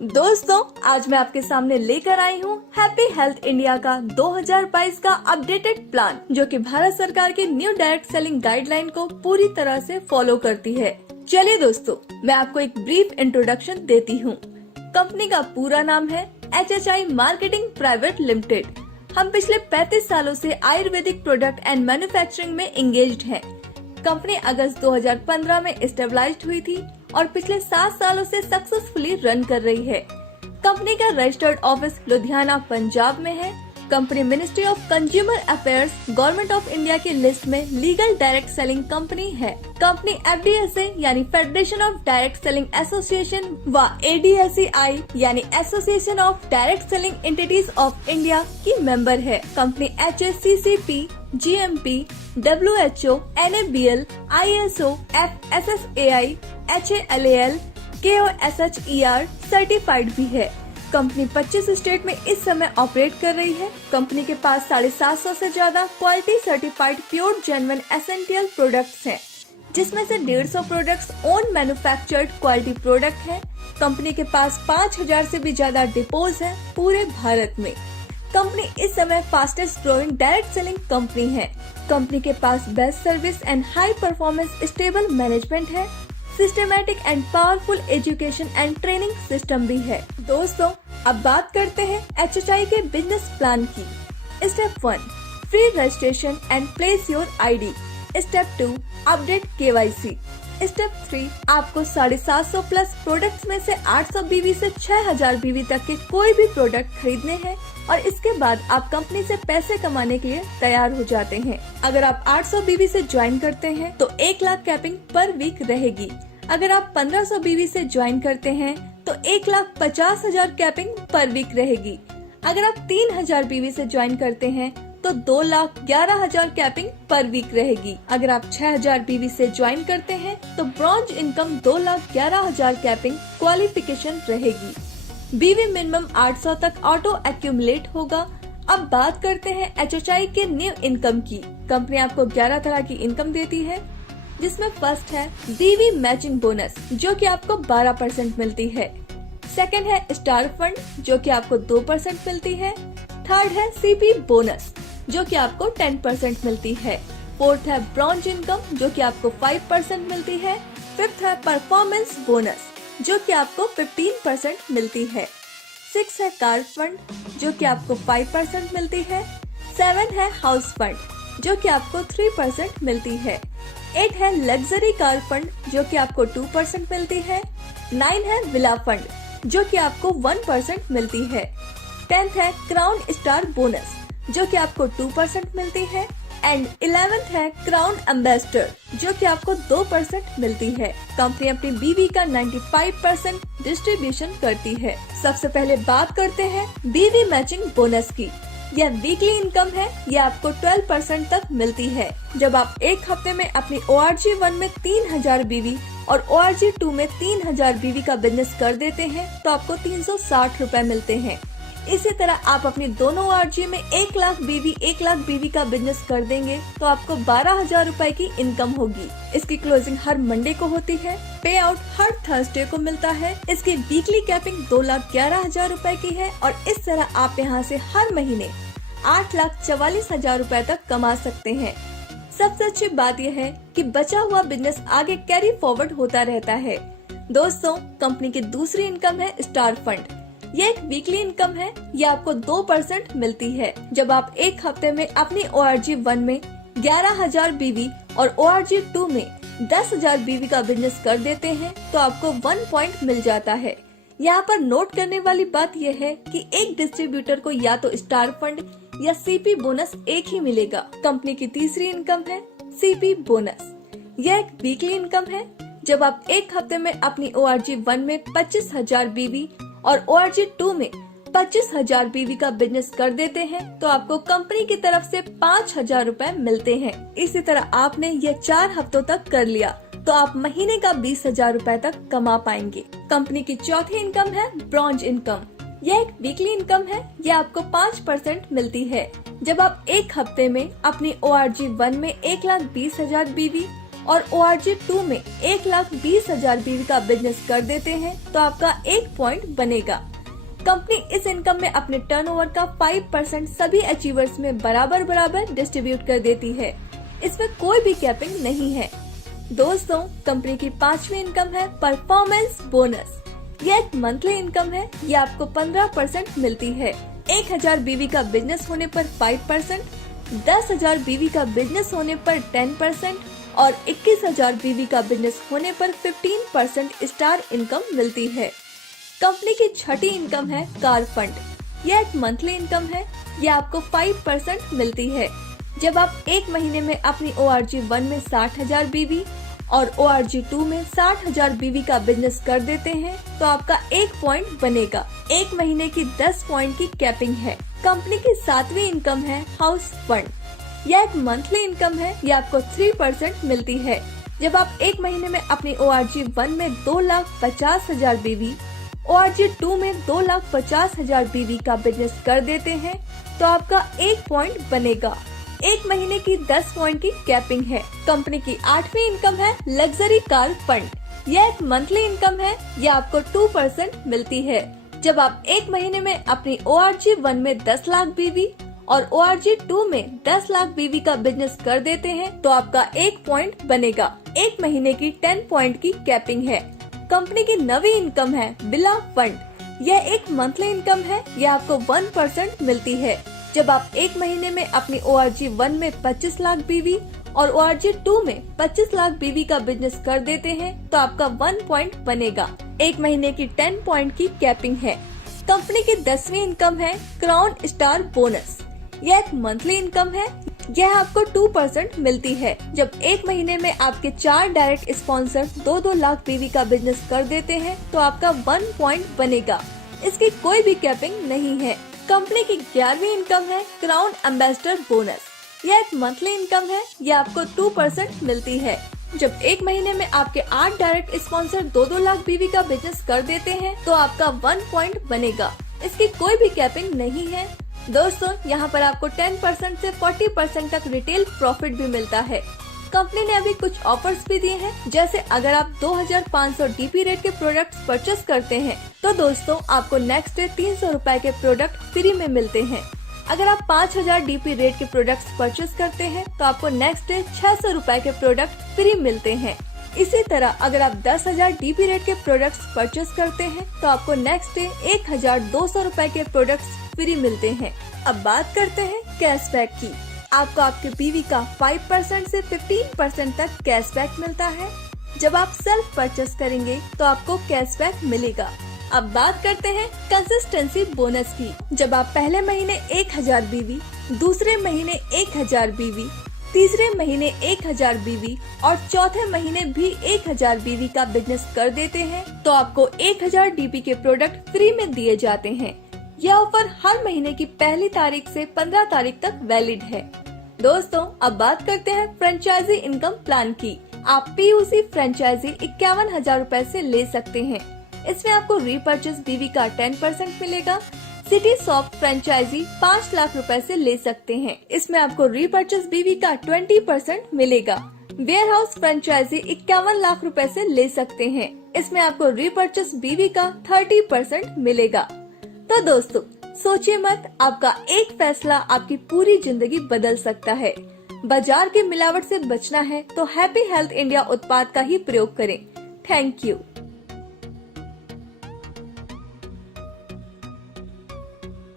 दोस्तों, आज मैं आपके सामने लेकर आई हूँ हैप्पी हेल्थ इंडिया का 2022 का अपडेटेड प्लान, जो कि भारत सरकार की न्यू डायरेक्ट सेलिंग गाइडलाइन को पूरी तरह से फॉलो करती है। चलिए दोस्तों, मैं आपको एक ब्रीफ इंट्रोडक्शन देती हूँ। कंपनी का पूरा नाम है HHI मार्केटिंग प्राइवेट लिमिटेड। हम पिछले 35 सालों से आयुर्वेदिक प्रोडक्ट एंड मैन्युफैक्चरिंग में एंगेज्ड हैं। कंपनी अगस्त 2015 में स्टेबलाइज्ड हुई थी और पिछले 7 सालों से सक्सेसफुली रन कर रही है। कंपनी का रजिस्टर्ड ऑफिस लुधियाना, पंजाब में है। Company ministry of consumer affairs, government of India की लिस्ट में लीगल डायरेक्ट सेलिंग कंपनी है। कंपनी FDSA यानी federation of direct selling association व ADSEI यानी association of direct selling entities of India की मेंबर है। Company HACCP, GMP, WHO, NABL, ISO, FSSAI, HALAL, KOSHER certified भी है। Company 25 state में इस समय ऑपरेट कर रही है। कंपनी के पास 750 से ज्यादा quality certified pure genuine essential products हैं, जिसमें से 150 products own manufactured quality product हैं। कंपनी के पास 5000 से भी ज्यादा डिपोज है पूरे भारत में। कंपनी इस समय fastest growing direct selling company है। कंपनी के पास best service and high performance stable management है। Systematic and powerful education and training system भी है। दोस्तों, अब बात करते हैं HHI के बिजनेस प्लान की। Step 1, free registration and place your ID। Step 2, update KYC। Step 3, आपको 750 प्लस प्रोडक्ट्स में से 800 BV से 6000 BV तक के कोई भी प्रोडक्ट खरीदने हैं और इसके बाद आप कंपनी से पैसे कमाने के लिए तैयार हो जाते हैं। अगर आप 800 BV से ज्वाइन करते हैं तो 1 लाख कैपिंग पर वीक रहेगी। अगर आप 1500 BV से ज्वाइन करते हैं तो 1,50,000 कैपिंग पर वीक रहेगी। अगर आप 3000 BV से ज्वाइन करते हैं तो 2,11,000 कैपिंग पर वीक रहेगी। अगर आप 6000 BV से ज्वाइन करते हैं तो ब्रॉन्ज इनकम 2,11,000 कैपिंग क्वालिफिकेशन रहेगी। BV मिनिमम 800 तक ऑटो एक्यूमुलेट होगा। अब बात करते हैं HHI के न्यू इनकम की। कंपनी आपको 11 तरह की इनकम देती है, जिसमें फर्स्ट है BV मैचिंग बोनस, जो कि आपको 12% मिलती है। सेकंड है स्टार फंड, जो कि आपको 2% मिलती है। थर्ड है CP बोनस, जो कि आपको 10% मिलती है। फोर्थ है ब्रॉन्ज इनकम, जो कि आपको 5% मिलती है। फिफ्थ है परफॉर्मेंस बोनस, जो कि आपको 15% मिलती है। सिक्स है कार फंड, जो कि आपको 5% मिलती है। 7 है हाउस फंड, जो कि आपको 3% मिलती है। 8 है लग्जरी कार फंड, जो कि आपको 2% मिलती है। 9 है विला फंड, जो कि आपको 1% मिलती है। 10th है क्राउन स्टार बोनस, जो कि आपको 2% मिलती है। एंड 11th है क्राउन एम्बेसडर, जो कि आपको 2% मिलती है। कंपनी अपनी BV का 95% डिस्ट्रीब्यूशन करती है। सबसे पहले बात करते हैं BV मैचिंग बोनस की। यह वीकली इनकम है। यह आपको 12% तक मिलती है। जब आप एक हफ्ते में अपनी ORG1 में 3000 BV और ORG2 में 3000 BV का बिजनेस कर देते हैं तो आपको 360 रूपए मिलते हैं। इसी तरह आप अपनी दोनों ORG में 1 लाख BV का बिजनेस कर देंगे तो आपको 12,000 रूपए की इनकम होगी। इसकी क्लोजिंग हर मंडे को होती है। पे आउट हर थर्सडे को मिलता है। इसकी वीकली कैपिंग 2,11,000 रूपए की है और इस तरह आप यहाँ से हर महीने 8,44,000 रूपए तक कमा सकते हैं। सबसे अच्छी बात यह है कि बचा हुआ बिजनेस आगे कैरी फॉरवर्ड होता रहता है। दोस्तों, कंपनी की दूसरी इनकम है स्टार फंड। ये एक वीकली इनकम है। ये आपको 2% मिलती है। जब आप एक हफ्ते में अपनी ORG1 में 11,000 BV और ORG2 में 10,000 BV का बिजनेस कर देते हैं तो आपको 1 पॉइंट मिल जाता है। यहाँ पर नोट करने वाली बात यह है कि एक डिस्ट्रीब्यूटर को या तो स्टार फंड या CP बोनस एक ही मिलेगा। कंपनी की तीसरी इनकम है CP बोनस। यह एक वीकली इनकम है। जब आप एक हफ्ते में अपनी ORG1 में 25,000 BV और ORG2 में 25,000 BV का बिजनेस कर देते हैं तो आपको कंपनी की तरफ से 5,000 रूपए मिलते हैं। इसी तरह आपने ये 4 हफ्तों तक कर लिया तो आप महीने का 20,000 रूपए तक कमा पाएंगे। कंपनी की चौथी इनकम है ब्रॉन्ज इनकम। यह एक वीकली इनकम है। यह आपको 5% मिलती है। जब आप एक हफ्ते में अपनी ORG1 में 1,20,000 BV और ORG2 में 1,20,000 BV का बिजनेस कर देते हैं तो आपका 1 पॉइंट बनेगा। कंपनी इस इनकम में अपने टर्नओवर का 5% सभी अचीवर्स में बराबर बराबर डिस्ट्रीब्यूट कर देती है। इसमें कोई भी कैपिंग नहीं है। दोस्तों, कंपनी की 5वीं इनकम है परफॉर्मेंस बोनस। यह एक मंथली इनकम है। ये आपको 15% मिलती है। 1,000 BV का बिजनेस होने पर 5%, 10,000 BV का बिजनेस होने पर 10% और 21,000 BV का बिजनेस होने पर 15% स्टार इनकम मिलती है। कंपनी की 6ठी इनकम है कार फंड। यह एक मंथली इनकम है। यह आपको 5% मिलती है। जब आप एक महीने में अपनी ORG1 में 60,000 BV और ORG2 में 60,000 BV का बिजनेस कर देते हैं तो आपका 1 पॉइंट बनेगा। एक महीने की 10 पॉइंट की कैपिंग है। कंपनी की 7वीं इनकम है हाउस फंड। यह एक मंथली इनकम है। यह आपको 3% मिलती है। जब आप एक महीने में अपनी ORG1 में 2,50,000 BV, ORG2 में 2,50,000 BV का बिजनेस कर देते हैं तो आपका 1 पॉइंट बनेगा। एक महीने की 10 पॉइंट की कैपिंग है। कंपनी की 8वीं इनकम है लग्जरी कार फंड। यह एक मंथली इनकम है। यह आपको 2% मिलती है। जब आप एक महीने में अपनी ORG1 में 10 लाख BV और ORG2 में 10 लाख BV का बिजनेस कर देते हैं तो आपका 1 पॉइंट बनेगा। एक महीने की 10 पॉइंट की कैपिंग है। कंपनी की 9वीं इनकम है बिला फंड। यह एक मंथली इनकम है। यह आपको 1% मिलती है। जब आप एक महीने में अपनी ORG1 में 25 लाख BV और ORG2 में 25 लाख BV का बिजनेस कर देते हैं तो आपका 1 पॉइंट बनेगा। एक महीने की 10 पॉइंट की कैपिंग है। कंपनी की 10वीं इनकम है क्राउन स्टार बोनस। यह एक मंथली इनकम है। यह आपको 2% मिलती है। जब एक महीने में आपके 4 डायरेक्ट स्पॉन्सर 2-2 लाख BV का बिजनेस कर देते हैं तो आपका 1 पॉइंट बनेगा। इसकी कोई भी कैपिंग नहीं है। कंपनी की 11वीं इनकम है क्राउन एम्बेसडर बोनस। यह एक मंथली इनकम है। यह आपको 2% मिलती है। जब एक महीने में आपके 8 डायरेक्ट स्पॉन्सर 2-2 लाख BV का बिजनेस कर देते हैं तो आपका 1 पॉइंट बनेगा। इसकी कोई भी कैपिंग नहीं है। दोस्तों, यहाँ पर आपको 10% से 40% तक रिटेल प्रॉफिट भी मिलता है। कंपनी ने अभी कुछ ऑफर्स भी दिए हैं, जैसे अगर आप 2,500 DP रेट के प्रोडक्ट्स परचेस करते हैं तो दोस्तों आपको नेक्स्ट डे 300 रुपए के प्रोडक्ट फ्री में मिलते हैं। अगर आप 5,000 DP रेट के प्रोडक्ट्स परचेस करते हैं तो आपको नेक्स्ट डे 600 रुपए के प्रोडक्ट फ्री मिलते हैं। इसी तरह अगर आप 10,000 DP रेट के प्रोडक्ट्स परचेस करते हैं तो आपको नेक्स्ट डे 1,200 रुपए के प्रोडक्ट्स फ्री मिलते हैं। अब बात करते हैं कैशबैक की। आपको आपके BV का 5% से 15% तक कैशबैक मिलता है। जब आप सेल्फ परचेस करेंगे तो आपको कैशबैक मिलेगा। अब बात करते हैं कंसिस्टेंसी बोनस की। जब आप पहले महीने 1,000 BV, दूसरे महीने 1,000 BV, तीसरे महीने 1,000 BV और चौथे महीने भी 1,000 BV का बिजनेस कर देते हैं तो आपको 1,000 DP के प्रोडक्ट फ्री में दिए जाते हैं। यह ऑफर हर महीने की पहली तारीख से 15 तारीख तक वैलिड है। दोस्तों, अब बात करते हैं फ्रेंचाइजी इनकम प्लान की। आप PUC फ्रेंचाइजी 51,000 रूपए से ले सकते हैं। इसमें आपको रीपर्चेस BV का 10% मिलेगा। सिटी शॉप फ्रेंचाइजी 5 लाख रुपए से ले सकते हैं। इसमें आपको रीपर्चेस BV का 20% मिलेगा। वेयर हाउस फ्रेंचाइजी 51 लाख रुपए से ले सकते हैं। इसमें आपको रीपर्चेस BV का 30% मिलेगा। तो दोस्तों, सोचिए मत, आपका एक फैसला आपकी पूरी जिंदगी बदल सकता है। बाजार की मिलावट से बचना है तो हैप्पी हेल्थ इंडिया उत्पाद का ही प्रयोग करें। Thank you.